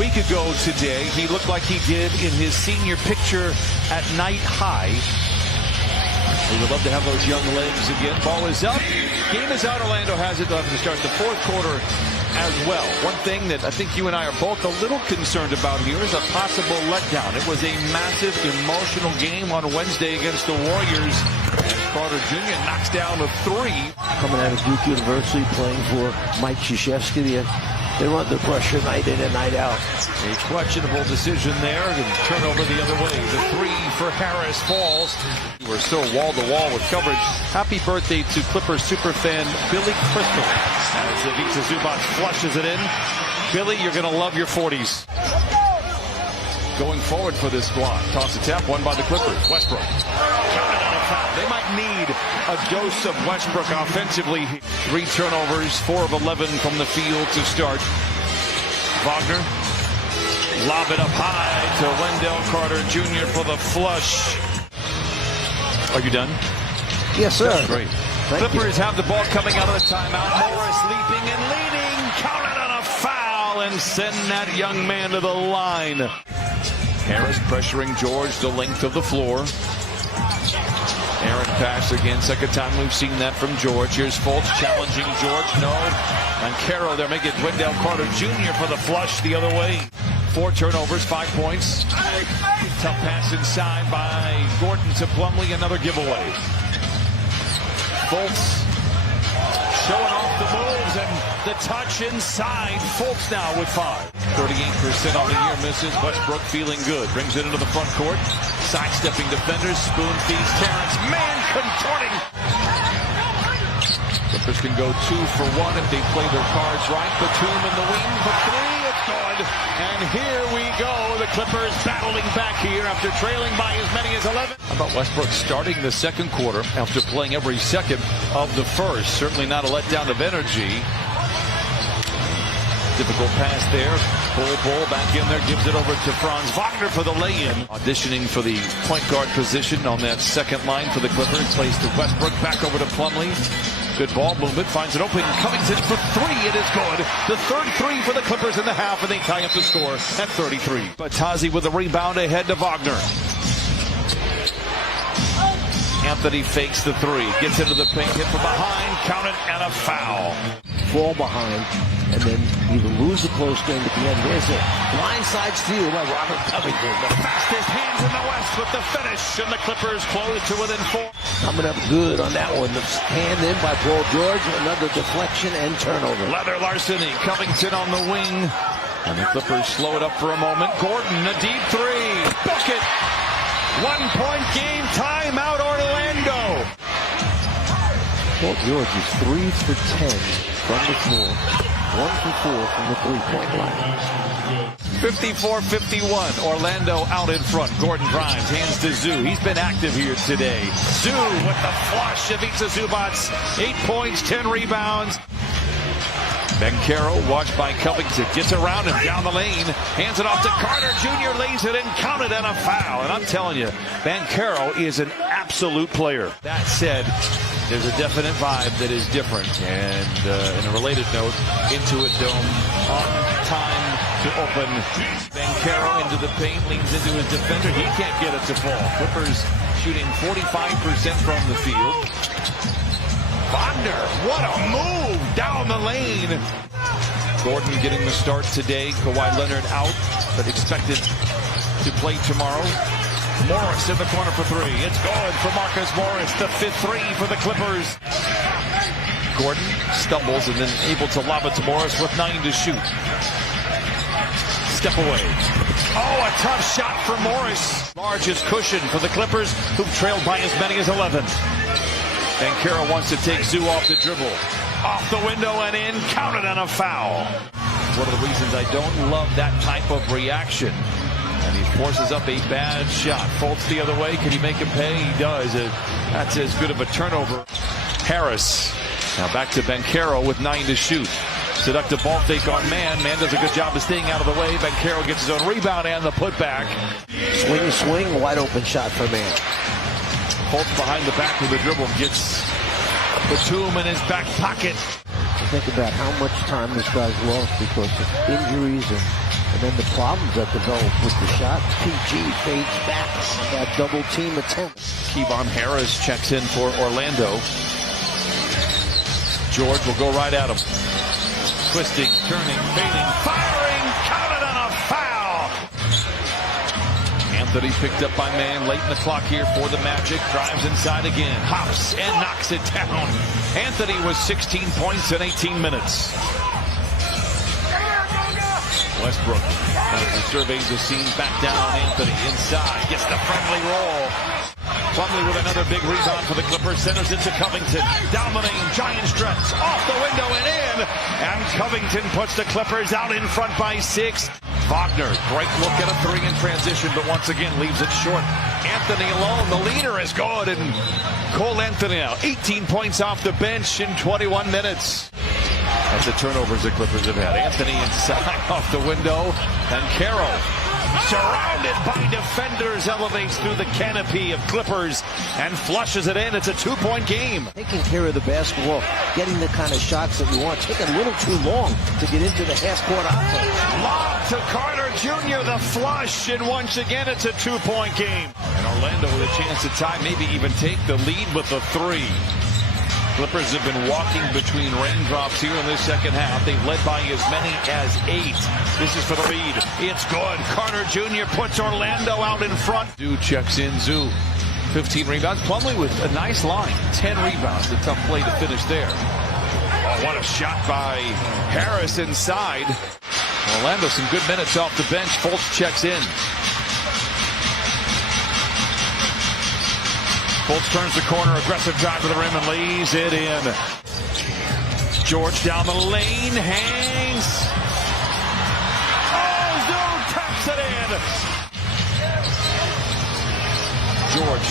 week ago today, he looked like he did in his senior picture at Night High. We would love to have those young legs again. Ball is up. Game is out. Orlando has it. They'll have to start the fourth quarter as well. One thing that I think you and I are both a little concerned about here is a possible letdown. It was a massive emotional game on Wednesday against the Warriors. And Carter Jr. knocks down a three. Coming out of Duke University, playing for Mike Krzyzewski. They're under pressure night in and night out. A questionable decision there, and turnover the other way. The three for Harris falls. We're still wall-to-wall with coverage. Happy birthday to Clippers superfan Billy Crystal as Ivica Zubac flushes it in. Billy, you're going to love your 40s. Going forward for this squad. Toss a tap, won by the Clippers. Westbrook. Counted on a foul. They might need a dose of Westbrook offensively. 3 turnovers, 4 of 11 from the field to start. Wagner. Lob it up high to Wendell Carter Jr. for the flush. Are you done? Yes, sir. That's great. Clippers have the ball coming out of the timeout. Morris leaping and leaning. Counted on a foul and send that young man to the line. Harris pressuring George the length of the floor. Aaron pass again. Second time we've seen that from George. Here's Fultz challenging George. No. And Caro, they're making Wendell Carter Jr. for the flush the other way. 4 turnovers, 5 points. Tough pass inside by Gordon to Plumlee. Another giveaway. Fultz showing off the moves and the touch inside. Fultz now with 5. 38% on the year misses. Westbrook feeling good. Brings it into the front court. Sidestepping defenders. Spoon feeds Terrence. Man contorting. Clippers can go 2 for 1 if they play their cards right. Batum in the wing for 3. It's good. And here we go. The Clippers battling back here after trailing by as many as 11. How about Westbrook starting the second quarter after playing every second of the first? Certainly not a letdown of energy. Difficult pass there. Bull back in there, gives it over to Franz Wagner for the lay-in. Auditioning for the point guard position on that second line for the Clippers. Plays to Westbrook, back over to Plumlee. Good ball movement, finds it open. Covington for 3, it is good. The third 3 for the Clippers in the half, and they tie up the score at 33. Batazi with a rebound ahead to Wagner. Anthony fakes the 3, gets into the paint, hit from behind, counted, and a foul. Fall behind, and then either lose the close game at the end. There's a blindside steal by Robert Covington. The fastest hands in the West with the finish, and the Clippers close to within 4. Coming up good on that one. The hand in by Paul George, another deflection and turnover. Leather larceny, Covington on the wing, and the Clippers slow it up for a moment. Gordon, a deep 3, bucket. 1-point game, timeout Orlando. Paul George is 3 for 10 from the floor, 1 for 4 from the 3-point line. 54-51, Orlando out in front. Gordon drives, hands to Zoo. He's been active here today. Zoo with the flush. Ivica Zubac, 8 points, 10 rebounds. Banchero, watched by Covington, gets around him down the lane, hands it off to Carter Jr., lays it in, counted, and a foul. And I'm telling you, Banchero is an absolute player. That said, there's a definite vibe that is different. And in a related note, Intuit Dome on time to open. Banchero into the paint, leans into his defender. He can't get it to fall. Clippers shooting 45% from the field. Wagner, what a move down the lane. Gordon getting the start today. Kawhi Leonard out, but expected to play tomorrow. Morris in the corner for 3. It's good for Marcus Morris. The 5th 3 for the Clippers. Gordon stumbles and then able to lob it to Morris with 9 to shoot. Step away. Oh, a tough shot for Morris. Largest cushion for the Clippers, who've trailed by as many as 11. Banchero wants to take Zoo off the dribble. Off the window and in, counted on a foul. One of the reasons I don't love that type of reaction. And he forces up a bad shot. Fultz the other way. Can he make him pay? He does. That's as good of a turnover. Harris. Now back to Banchero with 9 to shoot. Seductive ball fake on Man. Man does a good job of staying out of the way. Banchero gets his own rebound and the putback. Swing, wide open shot for Man. Fultz behind the back with the dribble. Gets Batum in his back pocket. Think about how much time this guy's lost because of injuries and And then the problems that develop with the shot. PG fades back. That double team attempt. Kevon Harris checks in for Orlando. George will go right at him. Twisting, turning, fading, firing, counted on a foul. Anthony picked up by man late in the clock here for the Magic. Drives inside again, hops and knocks it down. Anthony was 16 points in 18 minutes. Westbrook surveys the scene, back down on Anthony, inside, gets the friendly roll. Plumlee with another big rebound for the Clippers, centers into Covington, dominating, giant stretch, off the window and in, and Covington puts the Clippers out in front by 6. Wagner, great look at a 3 in transition, but once again leaves it short. Anthony alone, the leader is good, and Cole Anthony now 18 points off the bench in 21 minutes. That's the turnovers the Clippers have had. Anthony inside off the window, and Carroll, surrounded by defenders, elevates through the canopy of Clippers and flushes it in. It's a 2-point game. Taking care of the basketball, getting the kind of shots that you want. Taking a little too long to get into the half-court offense. Lob to Carter Jr., the flush, and once again it's a 2-point game. And Orlando with a chance to tie, maybe even take the lead with a 3. Clippers have been walking between raindrops here in this second half. They've led by as many as 8. This is for the lead. It's good. Carter Jr. puts Orlando out in front. Zoo checks in. Zoo, 15 rebounds. Plumlee with a nice line. 10 rebounds. A tough play to finish there. Oh, what a shot by Harris inside. Orlando, some good minutes off the bench. Fultz checks in. Fultz turns the corner, aggressive drive to the rim and lays it in. George down the lane, hangs. Oh, Zoo taps it in. George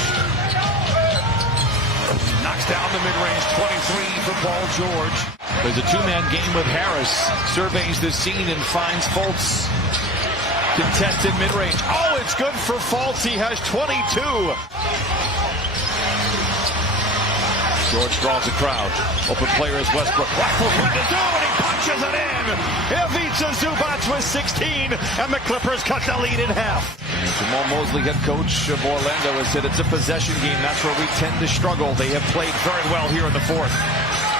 knocks down the mid-range, 23 for Paul George. There's a 2-man game with Harris. Surveys the scene and finds Fultz. Contested mid-range. Oh, it's good for Fultz. He has 22. George draws a crowd. Open player is Westbrook. Rifles one to Zoo, and he punches it in. Ivica Zubac with 16, and the Clippers cut the lead in half. Jamal Mosley, head coach of Orlando, has said it's a possession game. That's where we tend to struggle. They have played very well here in the 4th.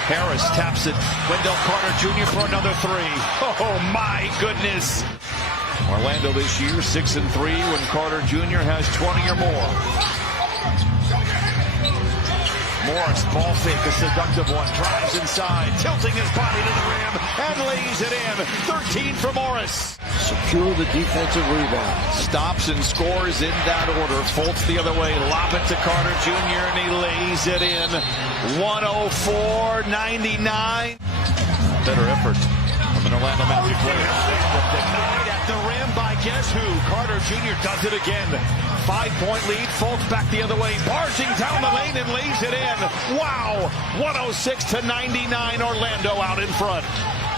Harris taps it. Wendell Carter Jr. for another 3. Oh, my goodness. Orlando this year, 6-3, when Carter Jr. has 20 or more. Morris, ball fake, a seductive one, drives inside, tilting his body to the rim, and lays it in. 13 for Morris. Secure the defensive rebound. Stops and scores in that order. Fultz the other way, lob it to Carter Jr., and he lays it in. 104-99. Better effort from an Orlando Magic player. Denied at the rim by guess who? Carter Jr. does it again. 5-point lead. Fultz back the other way, barging down the lane and lays it in. Wow! 106-99. Orlando out in front.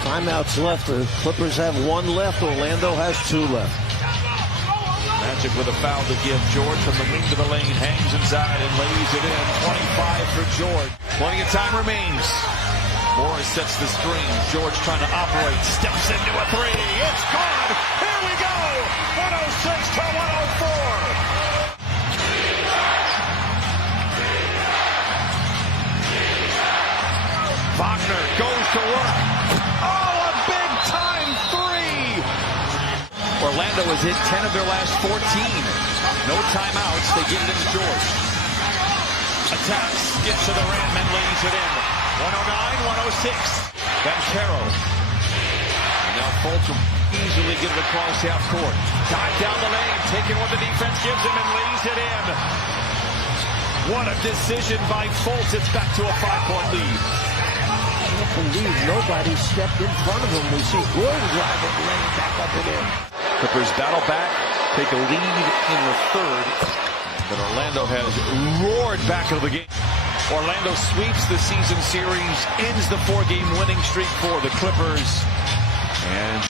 Timeouts left. The Clippers have 1 left. Orlando has 2 left. Magic with a foul to give. George from the wing to the lane, hangs inside and lays it in. 25 for George. Plenty of time remains. Morris sets the screen. George trying to operate. Steps into a 3. It's good. Here we go. 106-104. Wagner goes to work. Oh, a big-time 3! Orlando has hit 10 of their last 14. No timeouts. They give it to George. Attacks, gets to the rim and lays it in. 109-106. Banchero. And now Fultz will easily get it across half court. Dive down the lane, taking what the defense gives him and lays it in. What a decision by Fultz. It's back to a 5-point lead. I can't believe nobody stepped in front of him. We see Gordon drive it, lane back up and in. Clippers battle back, take a lead in the 3rd. But Orlando has roared back into the game. Orlando sweeps the season series, ends the 4-game winning streak for the Clippers. And